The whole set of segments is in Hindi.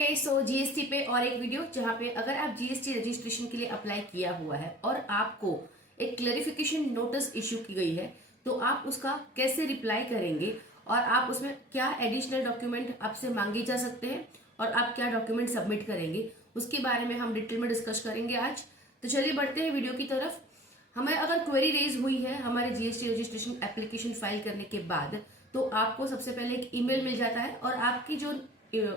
सो जीएसटी पे और एक वीडियो जहाँ पे अगर आप जीएसटी रजिस्ट्रेशन के लिए अप्लाई किया हुआ है और आपको एक क्लैरिफिकेशन नोटिस इशू की गई है तो आप उसका कैसे रिप्लाई करेंगे और आप उसमें क्या एडिशनल डॉक्यूमेंट आपसे मांगे जा सकते हैं और आप क्या डॉक्यूमेंट सबमिट करेंगे उसके बारे में हम डिटेल में डिस्कस करेंगे आज। तो चलिए बढ़ते हैं वीडियो की तरफ। हमें अगर क्वेरी रेज हुई है हमारे जीएसटी रजिस्ट्रेशन एप्लीकेशन फाइल करने के बाद तो आपको सबसे पहले एक ईमेल मिल जाता है और आपकी जो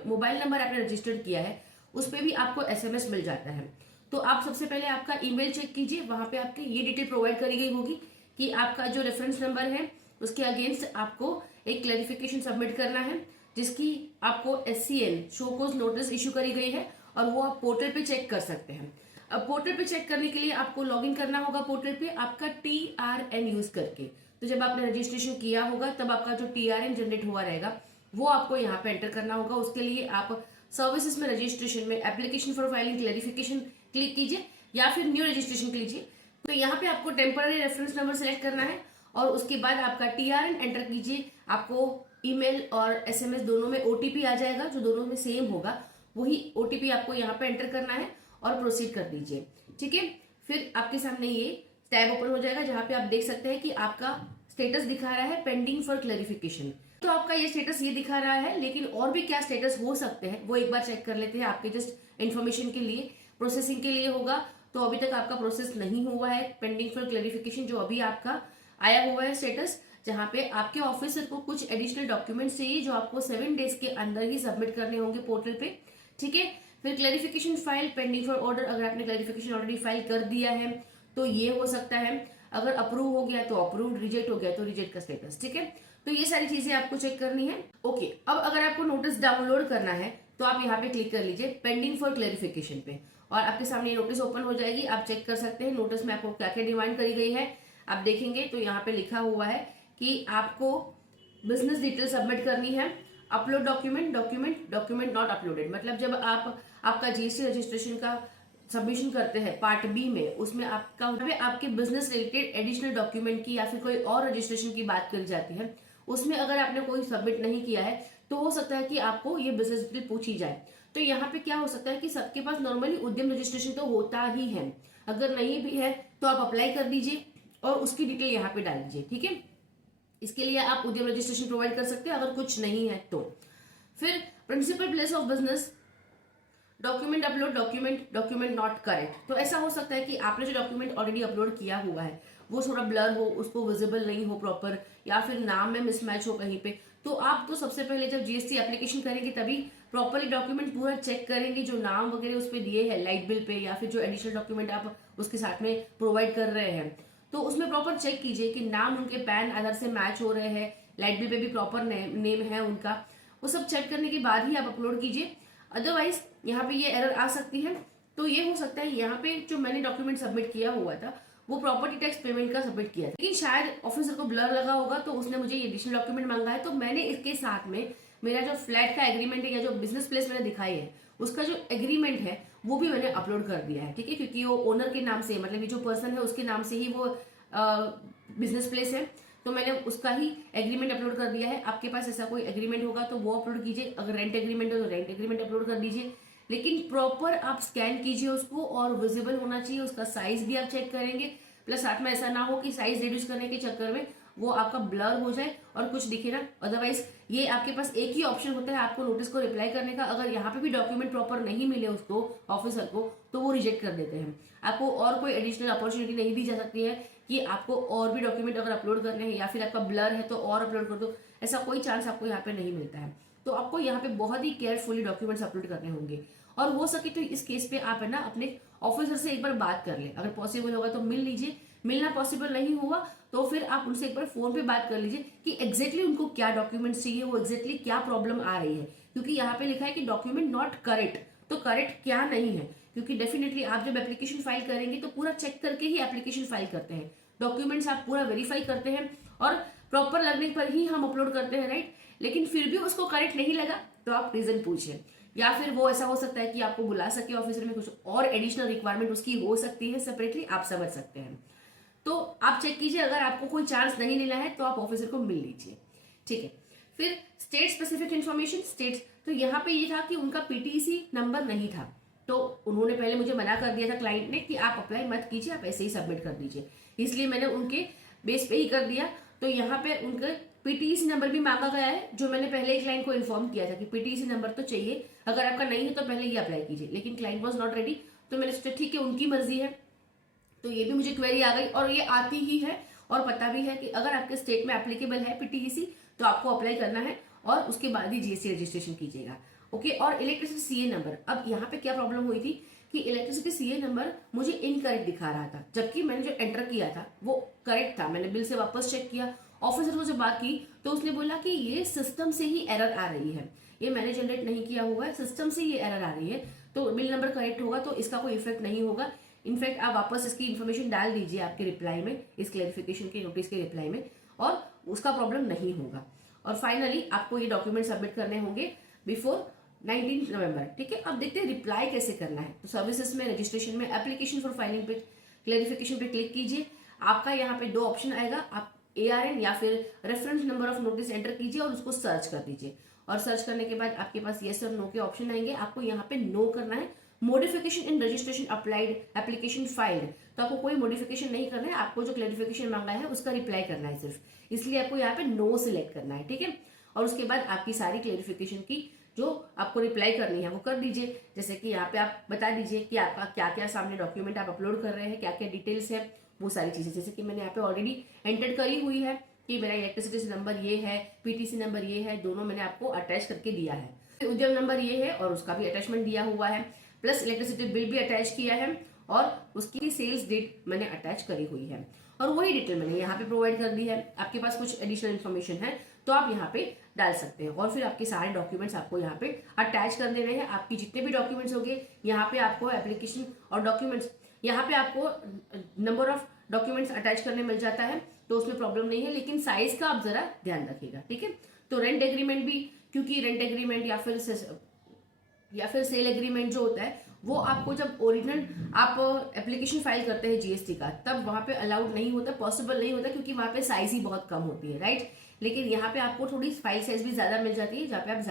मोबाइल नंबर आपने रजिस्टर्ड किया है उस पर भी आपको एसएमएस मिल जाता है। तो आप सबसे पहले आपका ईमेल चेक कीजिए, वहां पे आपकी ये डिटेल प्रोवाइड करी गई होगी कि आपका जो रेफरेंस नंबर है उसके अगेंस्ट आपको एक क्लैरिफिकेशन सबमिट करना है जिसकी आपको एससीएन शो कोज नोटिस इशू करी गई है और वो आप पोर्टल पे चेक कर सकते हैं। अब पोर्टल पे चेक करने के लिए आपको लॉगिन करना होगा पोर्टल पे आपका TRN यूज करके। तो जब आपने रजिस्ट्रेशन किया होगा तब आपका जो TRN जनरेट हुआ रहेगा वो आपको यहाँ पे एंटर करना होगा। उसके लिए आप सर्विसेज में रजिस्ट्रेशन में application for filing clarification click कीजिए या फिर न्यू रजिस्ट्रेशन कीजिए। तो यहाँ पे आपको टेम्पररी रेफरेंस नंबर सेलेक्ट करना है और उसके बाद आपका TRN एंटर कीजिए। आपको ईमेल और एसएमएस दोनों में ओटीपी आ जाएगा जो दोनों में सेम होगा, वही ओटीपी आपको यहाँ पे एंटर करना है और प्रोसीड कर दीजिए। ठीक है, फिर आपके सामने ये टैब ओपन हो जाएगा जहां पे आप देख सकते हैं कि आपका स्टेटस दिखा रहा है पेंडिंग फॉर क्लैरिफिकेशन। तो आपका ये स्टेटस ये दिखा रहा है, लेकिन और भी क्या स्टेटस हो सकते हैं वो एक बार चेक कर लेते हैं आपके जस्ट इन्फॉर्मेशन के लिए। प्रोसेसिंग के लिए होगा तो अभी तक आपका प्रोसेस नहीं हुआ है पेंडिंग फॉर क्लैरिफिकेशन जो अभी आपका आया हुआ है स्टेटस, जहां पे आपके ऑफिसर को कुछ एडिशनल डॉक्यूमेंट्स चाहिए जो आपको 7 डेज के अंदर ही सबमिट करने होंगे पोर्टल पे। ठीक है, फिर clarification file pending for order, अगर आपने क्लैरिफिकेशन ऑलरेडी फाइल कर दिया है तो ये हो सकता है, अगर अप्रूव हो गया तो अप्रूव, रिजेक्ट हो गया तो रिजेक्ट का स्टेटस। ठीक है, तो ये सारी चीजें आपको चेक करनी है। ओके, अब अगर आपको नोटिस डाउनलोड करना है तो आप यहाँ पे क्लिक कर लीजिए पेंडिंग फॉर क्लैरिफिकेशन पे और आपके सामने ये नोटिस ओपन हो जाएगी। आप चेक कर सकते हैं नोटिस में आपको क्या क्या डिमांड करी गई है। आप देखेंगे तो यहाँ पे लिखा हुआ है कि आपको बिजनेस डिटेल सबमिट करनी है, upload document document document not uploaded. मतलब जब आप आपका जीएसटी रजिस्ट्रेशन का सबमिशन करते हैं पार्ट बी में, उसमें आपका आपके बिजनेस रिलेटेड एडिशनल डॉक्यूमेंट की या फिर कोई और रजिस्ट्रेशन की बात करी जाती है, उसमें अगर आपने कोई सबमिट नहीं किया है तो हो सकता है कि आपको ये बिजनेस डिटेल पूछी जाए। तो यहाँ पे क्या हो सकता है कि सबके पास नॉर्मली उद्यम रजिस्ट्रेशन तो होता ही है, अगर नहीं भी है तो आप अप्लाई कर दीजिए और उसकी डिटेल यहाँ पे डाल दीजिए। ठीक है, इसके लिए आप उद्यम रजिस्ट्रेशन प्रोवाइड कर सकते हैं अगर कुछ नहीं है तो। फिर principal place of business, document upload document document not correct. तो ऐसा हो सकता है कि आपने जो डॉक्यूमेंट ऑलरेडी अपलोड किया हुआ है वो थोड़ा ब्लर हो, उसको विजिबल नहीं हो प्रॉपर, या फिर नाम में मिसमैच हो कहीं पे। तो आप तो सबसे पहले जब जीएसटी एप्लीकेशन करेंगे तभी प्रॉपरली डॉक्यूमेंट पूरा चेक करेंगे, जो नाम वगैरह उस पर दिए हैं लाइट बिल पे या फिर जो एडिशनल डॉक्यूमेंट आप उसके साथ में प्रोवाइड कर रहे हैं तो उसमें प्रॉपर चेक कीजिए कि नाम उनके पैन आधार से मैच हो रहे हैं, लाइट बिल पे भी प्रॉपर नेम है उनका। वो सब चेक करने के बाद ही आप अपलोड कीजिए, अदरवाइज यहाँ पे ये एरर आ सकती है। तो ये हो सकता है यहाँ पे जो मैंने डॉक्यूमेंट सबमिट किया हुआ था वो प्रॉपर्टी टैक्स पेमेंट का सबमिट किया था, लेकिन शायद ऑफिसर को ब्लर लगा होगा तो उसने मुझे ये एडिशनल डॉक्यूमेंट मांगा है। तो मैंने इसके साथ में मेरा जो फ्लैट का एग्रीमेंट है या जो बिजनेस प्लेस मैंने दिखाई है उसका जो एग्रीमेंट है वो भी मैंने अपलोड कर दिया है। ठीक है, क्योंकि वो ओनर के नाम से, मतलब ये जो पर्सन है उसके नाम से ही वो बिजनेस प्लेस है, तो मैंने उसका ही एग्रीमेंट अपलोड कर दिया है। आपके पास ऐसा कोई एग्रीमेंट होगा तो वो अपलोड कीजिए, अगर रेंट एग्रीमेंट हो तो रेंट एग्रीमेंट अपलोड कर दीजिए, लेकिन प्रॉपर आप स्कैन कीजिए उसको और विजिबल होना चाहिए। उसका साइज भी आप चेक करेंगे, प्लस साथ में ऐसा ना हो कि साइज रिड्यूस करने के चक्कर में वो आपका ब्लर हो जाए और कुछ दिखे ना। अदरवाइज ये आपके पास एक ही ऑप्शन होता है आपको नोटिस को रिप्लाई करने का, अगर यहाँ पे भी डॉक्यूमेंट प्रॉपर नहीं मिले उसको ऑफिसर को तो वो रिजेक्ट कर देते हैं। आपको और कोई एडिशनल अपॉर्चुनिटी नहीं दी जा सकती है कि आपको और भी डॉक्यूमेंट अगर अपलोड करने हैं या फिर आपका ब्लर है तो और अपलोड कर दो, ऐसा कोई चांस आपको यहाँ पे नहीं मिलता है। तो आपको यहाँ पे बहुत ही केयरफुली डॉक्यूमेंट्स अपलोड करने होंगे और हो सके तो इस केस पे आप है ना अपने ऑफिसर से एक बार बात कर ले, अगर पॉसिबल होगा तो मिल लीजिए, मिलना पॉसिबल नहीं हुआ तो फिर आप उनसे एक बार फोन पे बात कर लीजिए कि एग्जैक्टली उनको क्या डॉक्यूमेंट्स चाहिए, वो एग्जैक्टली क्या प्रॉब्लम आ रही है। क्योंकि यहाँ पे लिखा है कि डॉक्यूमेंट नॉट करेक्ट, तो करेक्ट क्या नहीं है, क्योंकि डेफिनेटली आप जब एप्लीकेशन फाइल करेंगे तो पूरा चेक करके ही एप्लीकेशन फाइल करते हैं, डॉक्यूमेंट्स आप पूरा वेरीफाई करते हैं और प्रॉपर लगने पर ही हम अपलोड करते हैं, राइट। लेकिन फिर भी उसको करेक्ट नहीं लगा तो आप रीजन पूछिए, या फिर वो ऐसा हो सकता है कि आपको बुला सके ऑफिसर में, कुछ और एडिशनल रिक्वायरमेंट उसकी हो सकती है सेपरेटली, आप समझ सकते हैं। तो आप चेक कीजिए, अगर आपको कोई चांस नहीं लेना है तो आप ऑफिसर को मिल लीजिए। ठीक है, फिर स्टेट स्पेसिफिक इन्फॉर्मेशन, स्टेट तो यहाँ पे ये था कि उनका पीटीसी नंबर नहीं था, तो उन्होंने पहले मुझे मना कर दिया था क्लाइंट ने कि आप अप्लाई मत कीजिए, आप ऐसे ही सबमिट कर दीजिए, इसलिए मैंने उनके बेस पे ही कर दिया। तो यहाँ पे उनके पीटीसी नंबर भी मांगा गया है, जो मैंने पहले ही क्लाइंट को इन्फॉर्म किया था कि पीटीसी नंबर तो चाहिए, अगर आपका नहीं है तो पहले ये अप्लाई कीजिए, लेकिन क्लाइंट वॉज नॉट रेडी। तो मैंने सोचा ठीक है, उनकी मर्जी है। तो ये भी मुझे क्वेरी आ गई, और ये आती ही है, और पता भी है कि अगर आपके स्टेट में एप्लीकेबल है पीटीसी तो आपको अप्लाई करना है, और उसके बाद ही जीएसटी रजिस्ट्रेशन कीजिएगा। ओके, और इलेक्ट्रिसिटी सीए नंबर, अब यहाँ पे क्या प्रॉब्लम हुई थी कि इलेक्ट्रिसिटी सीए नंबर मुझे इनकरेक्ट दिखा रहा था, जबकि मैंने जो एंटर किया था वो करेक्ट था। मैंने बिल से वापस चेक किया, ऑफिसर को जब बात की तो उसने बोला कि ये सिस्टम से ही एरर आ रही है, ये मैंने जनरेट नहीं किया हुआ है, सिस्टम से ये एरर आ रही है, तो बिल नंबर करेक्ट होगा तो इसका कोई इफेक्ट नहीं होगा। इनफैक्ट आप वापस इसकी इन्फॉर्मेशन डाल दीजिए आपके रिप्लाई में, इस क्लैरिफिकेशन के नोटिस के रिप्लाई में, और उसका प्रॉब्लम नहीं होगा। और फाइनली आपको ये डॉक्यूमेंट सबमिट करने होंगे बिफोर 19 नवंबर। ठीक है, अब देखते हैं रिप्लाई कैसे करना है। तो सर्विसेज में, रजिस्ट्रेशन में, एप्लीकेशन फॉर फाइलिंग पे, क्लैरिफिकेशन पे क्लिक कीजिए। आपका यहाँ पे 2 ऑप्शन आएगा, आप ARN या फिर reference number of notice enter कीजिए और उसको सर्च कर दीजिए, और सर्च करने के बाद आपके पास येस और नो के ऑप्शन आएंगे। आपको यहाँ पे नो करना है। Modification in registration applied application filed, तो आपको कोई मॉडिफिकेशन नहीं करना है, आपको जो क्लैरिफिकेशन मांगा है उसका रिप्लाई करना है सिर्फ, इसलिए आपको यहाँ पे नो सिलेक्ट करना है। ठीक है, और उसके बाद आपकी सारी क्लैरिफिकेशन की जो आपको रिप्लाई करनी है वो कर दीजिए। जैसे कि यहाँ पे आप बता दीजिए कि आपका क्या क्या सामने डॉक्यूमेंट आप अपलोड कर रहे हैं, क्या क्या डिटेल्स है, वो सारी चीजें। जैसे कि मैंने यहाँ पे ऑलरेडी एंटर करी हुई है कि मेरा इलेक्ट्रिसिटी नंबर ये है, पीटीसी नंबर ये है, दोनों मैंने आपको अटैच करके दिया है। उद्यम नंबर ये है और उसका भी अटैचमेंट दिया हुआ है, प्लस इलेक्ट्रिसिटी बिल भी अटैच किया है, और उसकी सेल्स डेट मैंने अटैच करी हुई है, और वही डिटेल मैंने यहाँ पे प्रोवाइड कर दी है। आपके पास कुछ एडिशनल इन्फॉर्मेशन है तो आप यहाँ पे डाल सकते हैं, और फिर आपके सारे डॉक्यूमेंट्स आपको यहाँ पे अटैच कर देने हैं। आपकी जितने भी डॉक्यूमेंट्स होंगे यहाँ पे आपको एप्लीकेशन और डॉक्यूमेंट्स, यहाँ पे आपको नंबर ऑफ डॉक्यूमेंट्स अटैच करने मिल जाता है, तो उसमें प्रॉब्लम नहीं है, लेकिन साइज का आप जरा ध्यान रखिएगा। ठीक है, तो रेंट एग्रीमेंट भी, क्योंकि रेंट एग्रीमेंट या फिर सेल एग्रीमेंट जो होता है वो आपको जब ओरिजिनल आप एप्लीकेशन फाइल करते हैं जीएसटी का, तब वहां पे अलाउड नहीं होता, पॉसिबल नहीं होता, क्योंकि वहां पे साइज ही बहुत कम होती है, राइट। लेकिन यहाँ पे आपको थोड़ी फाइल साइज भी ज्यादा मिल जाती है, जहाँ पे आप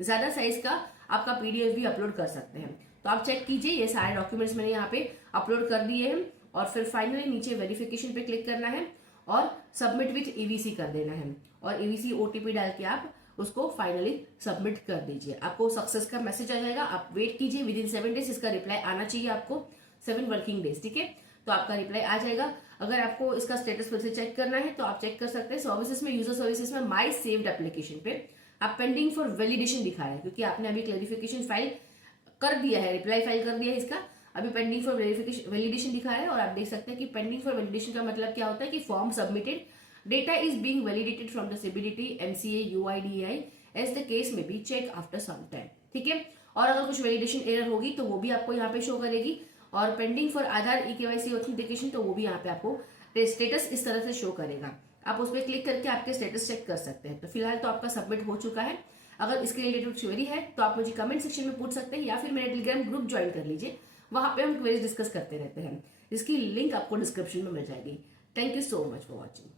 ज्यादा साइज का आपका पीडीएफ भी अपलोड कर सकते हैं। तो आप चेक कीजिए, ये सारे डॉक्यूमेंट्स मैंने यहाँ पे अपलोड कर दिए हैं, और फिर फाइनली नीचे वेरिफिकेशन पे क्लिक करना है और सबमिट विथ ईवीसी कर देना है, और ईवीसी ओटीपी डाल के आप उसको फाइनली सबमिट कर दीजिए। आपको सक्सेस का मैसेज आ जाएगा, आप वेट कीजिए, विद इन 7 डेज इसका रिप्लाई आना चाहिए आपको, 7 वर्किंग डेज। ठीक है, तो आपका रिप्लाई आ जाएगा। अगर आपको इसका स्टेटस फिर से चेक करना है तो आप चेक कर सकते हैं। सर्विसेज में, यूजर सर्विसेज में माई सेव्ड एप्लीकेशन पे आप पेंडिंग फॉर वैलिडेशन दिखा रहे हैं, क्योंकि आपने अभी क्लैरिफिकेशन फाइल कर दिया है, रिप्लाई फाइल कर दिया है, इसका अभी पेंडिंग फॉर वैलिडेशन दिखा है। और आप देख सकते हैं कि पेंडिंग फॉर वैलिडेशन का मतलब क्या होता है कि form submitted, data is being validated from the CBDT, MCA, UIDAI, as the case may be, check after some time. ठीक है, और अगर कुछ वैलिडेशन एरर होगी तो वो भी आपको यहाँ पे शो करेगी, और pending for Aadhaar eKYC authentication, तो वो भी यहाँ पे आपको स्टेटस इस तरह से शो करेगा। आप उस पर क्लिक करके आपके स्टेटस चेक कर सकते हैं। तो फिलहाल तो आपका सबमिट हो चुका है। अगर इसके रिलेटेड क्वेरी है तो आप मुझे कमेंट सेक्शन में पूछ सकते हैं, या फिर मेरे टेलीग्राम ग्रुप ज्वाइन कर लीजिए, वहां पे हम क्वेरीज डिस्कस करते रहते हैं। इसकी लिंक आपको डिस्क्रिप्शन में मिल जाएगी। Thank you so much for watching.